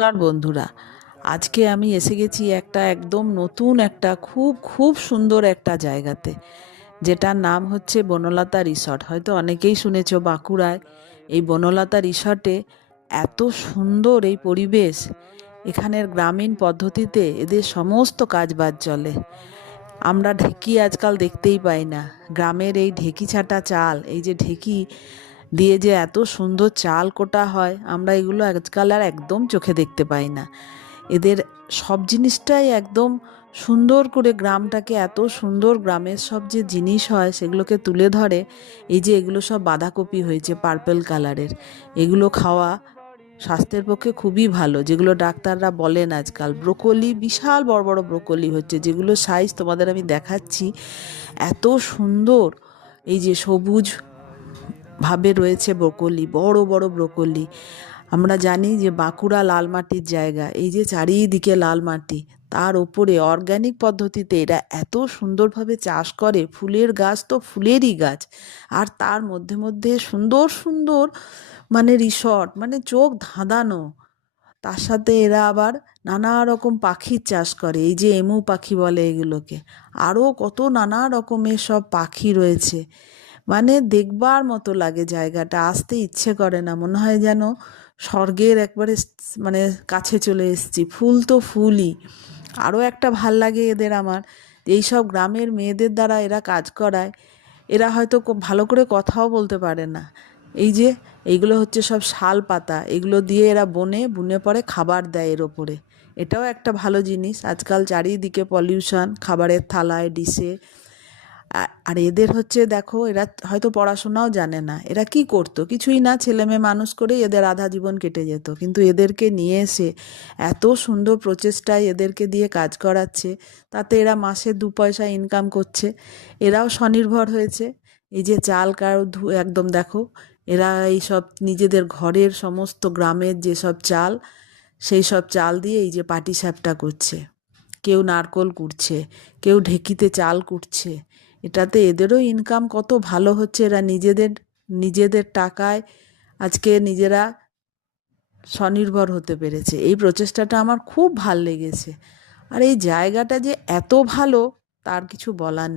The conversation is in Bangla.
নমস্কার বন্ধুরা, আজকে আমি এসে গেছি একটা একদম নতুন একটা খুব খুব সুন্দর একটা জায়গাতে, যেটার নাম হচ্ছে বনলতা রিসর্ট। হয়তো অনেকেই শুনেছো বাঁকুড়ায় এই বনলতা রিসর্টে এত সুন্দর এই পরিবেশ। এখানের গ্রামীণ পদ্ধতিতে এদের সমস্ত কাজবাজ চলে। আমরা ঢেঁকি আজকাল দেখতেই পাই না। গ্রামের এই ঢেঁকি ছাঁটা চাল, এই যে ঢেঁকি দিয়ে যে এত সুন্দর চাল কোটা হয়, আমরা এগুলো আজকাল আর একদম চোখে দেখতে পাই না। এদের সব জিনিসটাই একদম সুন্দর করে, গ্রামটাকে এত সুন্দর, গ্রামের সব যে জিনিস হয় সেগুলোকে তুলে ধরে। এই যে এগুলো সব বাঁধাকপি হয়েছে পার্পল কালারের, এগুলো খাওয়া স্বাস্থ্যের পক্ষে খুবই ভালো। যেগুলো ডাক্তাররা বলেন, আজকাল ব্রোকলি, বিশাল বড় বড় ব্রোকলি হচ্ছে, যেগুলো সাইজ তোমাদের আমি দেখাচ্ছি, এত সুন্দর। এই যে সবুজ ভাবে রয়েছে ব্রোকলি, বড় বড় ব্রোকলি। আমরা জানি যে বাঁকুড়া লাল মাটির জায়গা, এই যে চারিদিকে লাল মাটি, তার ওপরে অর্গ্যানিক পদ্ধতিতে এরা এত সুন্দরভাবে চাষ করে। ফুলের গাছ তো ফুলেরই গাছ, আর তার মধ্যে মধ্যে সুন্দর সুন্দর মানে রিসর্ট, মানে চোখ ধাঁধানো। তার সাথে এরা আবার নানা রকম পাখির চাষ করে, এই যে এমু পাখি বলে এগুলোকে, আরও কত নানা রকমের সব পাখি রয়েছে। মানে দেখবার মতো লাগে জায়গাটা, আসতে ইচ্ছে করে না, মনে হয় যেন স্বর্গের একবারে মানে কাছে চলে এসেছি। ফুল তো ফুলই। আরও একটা ভাল লাগে এদের আমার, এইসব গ্রামের মেয়েদের দ্বারা এরা কাজ করায়। এরা হয়তো ভালো করে কথাও বলতে পারে না। এই যে এইগুলো হচ্ছে সব শাল পাতা, এগুলো দিয়ে এরা বনে বুনে পরে খাবার দেয় এর ওপরে। এটাও একটা ভালো জিনিস। আজকাল চারিদিকে পলিউশন, খাবারের থালায়, ডিশে। আর এদের হচ্ছে দেখো, এরা হয়তো পড়াশোনাও জানে না, এরা কি করতো, কিছুই না, ছেলে মেয়ে মানুষ করে এদের আধা জীবন কেটে যেত। কিন্তু এদেরকে নিয়ে এসে এত সুন্দর প্রচেষ্টায় এদেরকে দিয়ে কাজ করাচ্ছে, তাতে এরা মাসে 2 পয়সা ইনকাম করছে। এরাও স্বনির্ভর হয়েছে। এই যে চাল কারো একদম দেখো, এরা এই সব নিজেদের ঘরের সমস্ত গ্রামের যেসব চাল, সেই সব চাল দিয়ে এই যে পাটিসাপটা করছে। কেউ নারকোল কুড়ছে, কেউ ঢেঁকিতে চাল কুটছে। এটাতে এদেরও ইনকাম কত ভালো হচ্ছে। এরা নিজেদের নিজেদের টাকায় আজকে নিজেরা স্বনির্ভর হতে পেরেছে। এই প্রচেষ্টাটা আমার খুব ভাল লেগেছে। আর এই জায়গাটা যে এত ভালো, তার কিছু বলার নেই।